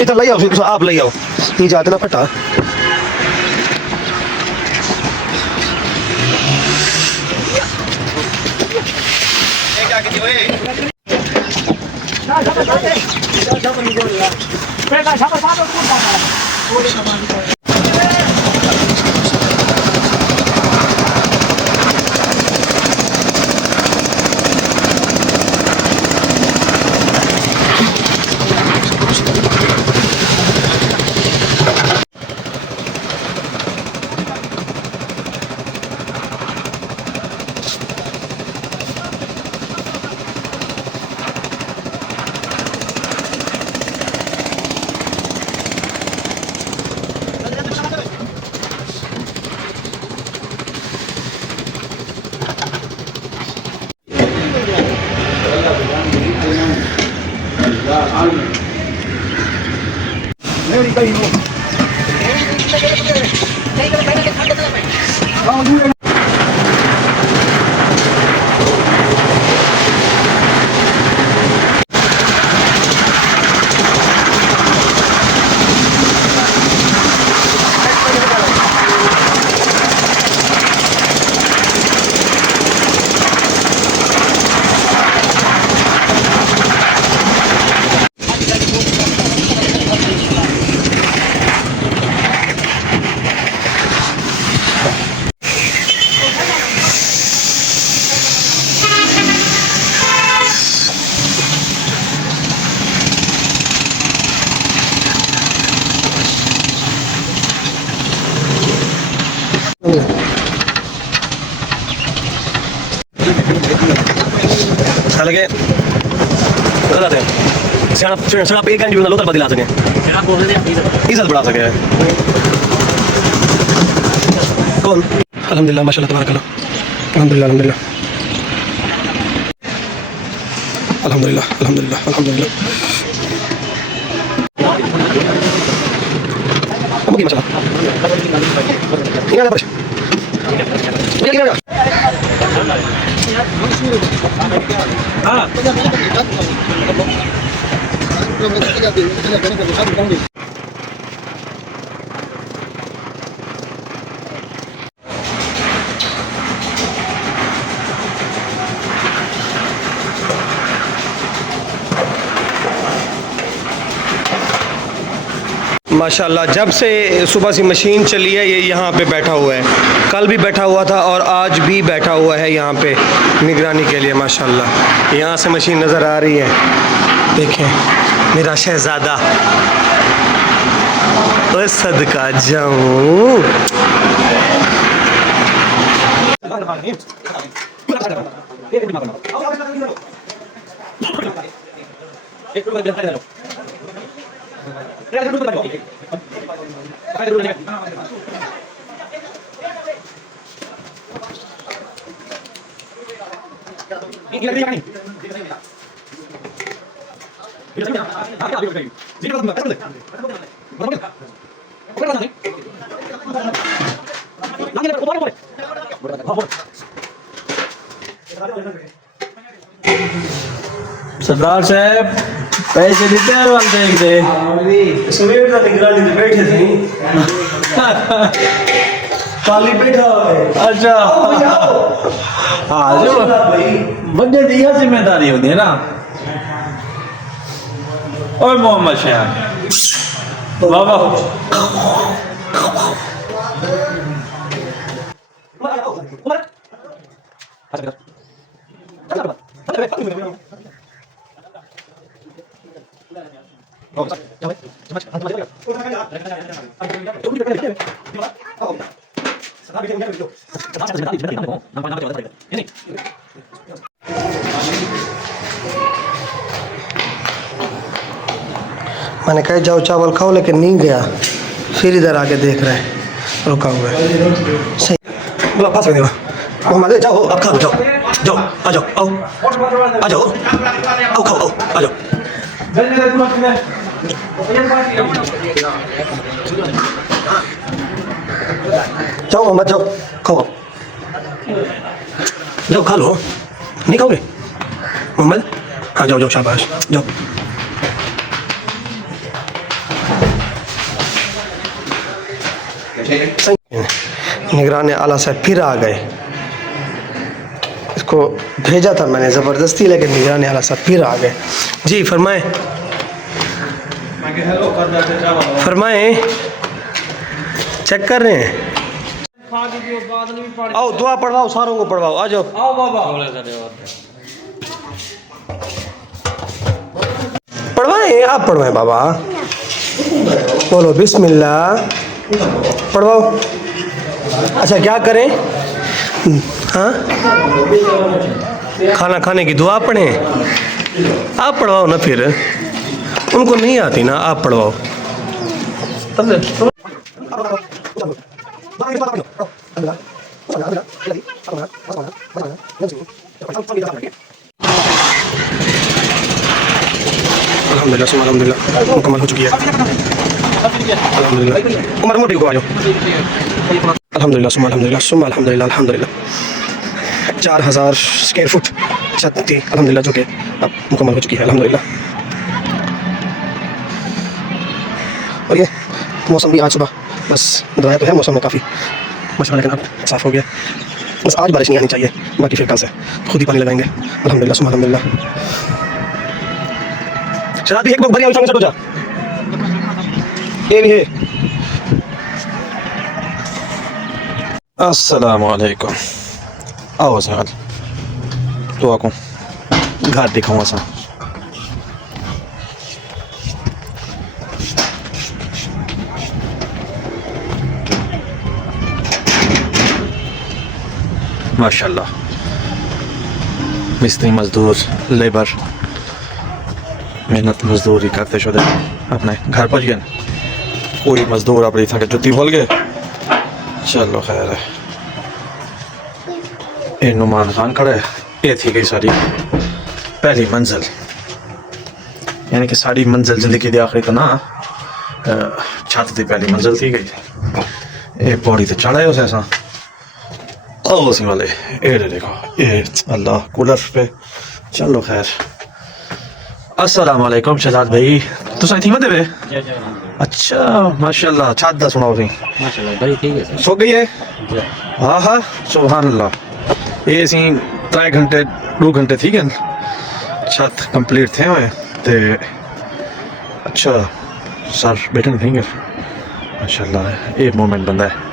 इधर ले आओ, आप ले आओ, ये जाते ना फटा। हालांकि सियाणा एक घंटे लोग बदला सके, इज्जत बढ़ा सके कौन। अल्हम्दुलिल्लाह माशाल्लाह तबारकल्लाह, अल्हम्दुलिल्लाह अल्हम्दुलिल्लाह अल्हम्दुलिल्लाह अल्हम्दुलिल्लाह अल्हम्दुलिल्लाह। अबकी माशाल्लाह ये ना बस ये क्या हां माशाल्लाह जब से सुबह से मशीन चली है ये यहाँ पे बैठा हुआ है, कल भी बैठा हुआ था और आज भी बैठा हुआ है यहाँ पे निगरानी के लिए। माशाल्लाह यहाँ से मशीन नज़र आ रही है, देखें मेरा शहज़ादा, ओए सदका जाऊँ। सरदार साहब पैसे देते हैं वाल देख दे सवेर का निगरानी से बैठे थे खाली बैठा है। अच्छा हाँ जो बंदे दी यह जिम्मेदारी होती है ना। और मोहम्मद शाह बाबा मैंने कहा जाओ चावल खाओ, लेकिन नहीं गया, फिर इधर आके देख रहे हैं रुका हुआ है। सही बोला पास में मोहम्मद जाओ आप खा लो, जाओ जाओ आ जाओ आओ आ जाओ आओ खाओ आओ आ जाओ। जाओ मोहम्मद जाओ खाओ, जाओ खा लो, नहीं खाओगे मोहम्मद हाँ जाओ जाओ शाबाश जाओ। निगरान आला साहब फिर आ गए। इसको भेजा था मैंने ज़बरदस्ती, लेकिन निगरान आला साहब फिर आ गए। जी फरमाएं फरमाएं, चेक कर रहे हैं। आओ दुआ पढ़वाओ, सारों को पढ़वाओ, आ जाओ। आओ बाबा पढ़वाएं, आप पढ़वाएं बाबा, बोलो बिस्मिल्लाह, पढ़वाओ। अच्छा क्या करें? हाँ खाना खाने की दुआ पढ़ें? आप पढ़वाओ ना, फिर उनको नहीं आती ना, आप पढ़वाओ। अल्हम्दुलिल्लाह मुकम्मल हो चुकी है। अल्हम्दुलिल्लाह उमर मोटी को आ जाओ। अल्हम्दुलिल्लाह सुम्मा अल्हम्दुलिल्लाह सुम्मा अल्हम्दुलिल्लाह अल्हम्दुलिल्लाह 4000 स्क्वायर फुट छत थी अल्हम्दुलिल्लाह, जो कि अब मुकम्मल हो चुकी है अल्हम्दुलिल्लाह। और ये मौसम भी आज सुबह बस दवाया तो है, मौसम में काफ़ी मशा, लेकिन अब साफ़ हो गया। बस आज बारिश नहीं आनी चाहिए, बाकी फिर कल से खुद ही पानी लगाएंगे अल्हम्दुलिल्लाह सुम्मा अल्हम्दुलिल्लाह। शराब भी एक लोग भरी आओ, संग जा ये भी है। अस्सलाम वालेकुम। आओ सर तो आको घर दिखाऊँ सा। माशाल्लाह मिस्त्री मजदूर लेबर मेहनत मजदूरी करते शुदे अपने घर पहुंच गए। कोई मजदूर अपनी था कि जुत्ती भूल गए। चलो खैर है। ये नुमान खान खड़ा है। ये थी गई सारी पहली मंजिल, यानी कि सारी मंजिल जिंदगी की आखिरी तो ना छत की पहली मंजिल थी गई। ये पौड़ी तो चढ़ा है उसे ऐसा उसी वाले ये देखो ये अल्लाह कूलर पे। चलो खैर। अस्सलाम वालेकुम शहजाद भाई, तुम इतनी मत देवे? अच्छा माशाल्लाह छत दा सुनाओ सी। माशाल्लाह भाई ठीक है सो गई है? हाँ हाँ सुभान अल्लाह। ये सी 3 घंटे 2 घंटे थी गए छत कंप्लीट थे हुए ते। अच्छा सर बैठे नहीं गए माशाल्लाह। ये मोमेंट बंदा है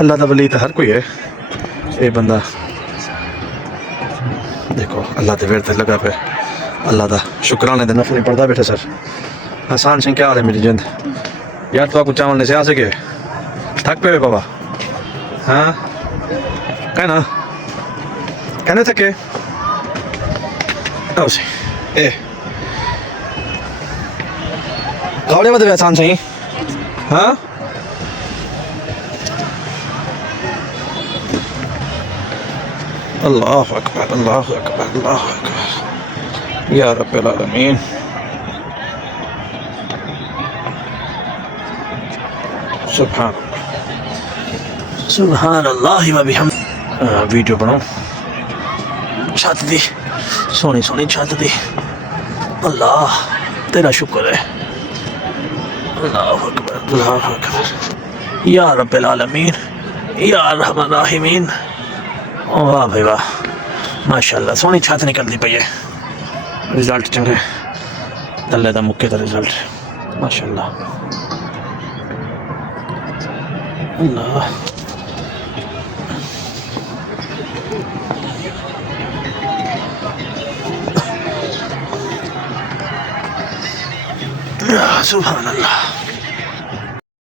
अल्लाह दा वली तो हर कोई है। ये बंदा देखो अल्लाह के वेर लगा पे, अल्लाह का शुक्राने दिन नफल पढ़ता बैठे। सर आसान सिंह क्या हाल है मेरी जिंद यार? तो आपको चावल नहीं से आ सके, थक पे बाबा? हाँ कहना कहने थके ए कौड़े मतलब आसान सही। हाँ अल्लाह अकबर अल्लाह अकबर अल्लाह अकबर या रब्बिल आलमीन। सुभान सुभान अल्लाह व बिहम्द। वीडियो बनाओ छत दी, सोनी सोनी छत दी। अल्लाह तेरा शुक्र है। अल्लाह अकबर अल्लाह अकबर या रब्बिल आलमीन या रहमान रहीमीन। वाह भाई वाह माशाल्लाह सोनी छत निकलती पई है। रिजल्ट चंगे तल्ले दा मुक्के दा रिजल्ट माशाल्लाह। अल्लाह सुभान अल्लाह।